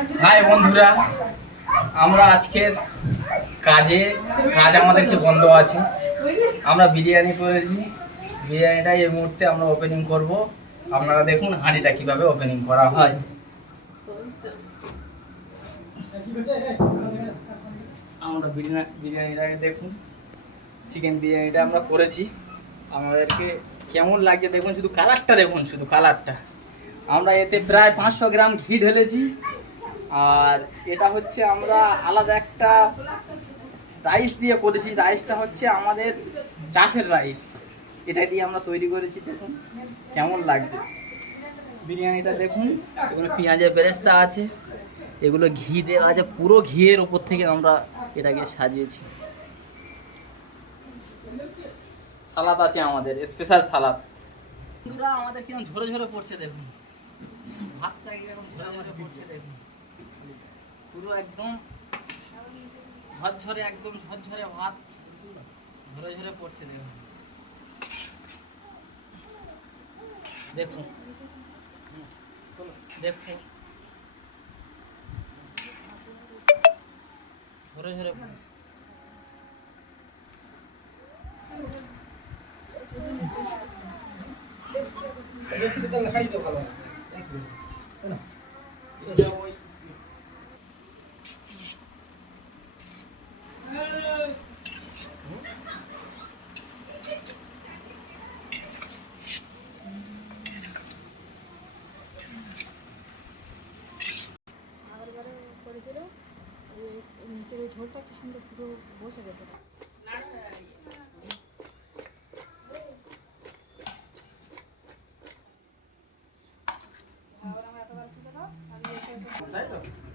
High বন্ধুরা, আমরা আজকের কাজ আমাদেরকে বন্ধ আছে। আমরা বিরিয়ানি করেছি, বিরিয়ানিটা এই মুহূর্তে আমরা ওপেনিং করব। আপনারা দেখুন হাঁড়িটা কিভাবে ওপেনিং করা হয়। আমরা বিরিয়ানিটাকে দেখুন, চিকেন বিরিয়ানিটা আমরা করেছি। আমাদেরকে কেমন লাগছে দেখুন, শুধু কালারটা দেখুন, শুধু কালারটা। আমরা এতে প্রায় 500 গ্রাম ঘি ঢেলেছি। আর এটা হচ্ছে আমরা আলাদা একটা রাইস দিয়ে করেছি। রাইসটা হচ্ছে আমাদের চাষের রাইস, এটা দিয়ে আমরা তৈরি করেছি। দেখুন কেমন লাগবে বিরিয়ানিটা দেখুন। এগুলো পেঁয়াজের বেরেস্তা আছে, এগুলো ঘি দেওয়া আছে, পুরো ঘিয়ের ওপর থেকে আমরা এটাকে সাজিয়েছি। সালাদ আছে আমাদের, স্পেশাল সালাদ। বন্ধুরা আমাদের কিরকম ঝরে ঝরে পড়ছে দেখুন, ভাতটা কিরকম ঝরে ঝরে পড়ছে দেখুন, পুরো একদম ঝরঝরে, একদম ঝরঝরে ভাত ঝরে ঝরে পড়ছে দেখুন। দেখুন দেখুন ঝরে ঝরে বেশি তো হাঁড়ি তো ভালো হয়। করেছিল নিচের ওই ঝোলটা কি সুন্দর পুরো বসে গেছে। এতবার থেকে দাও আমি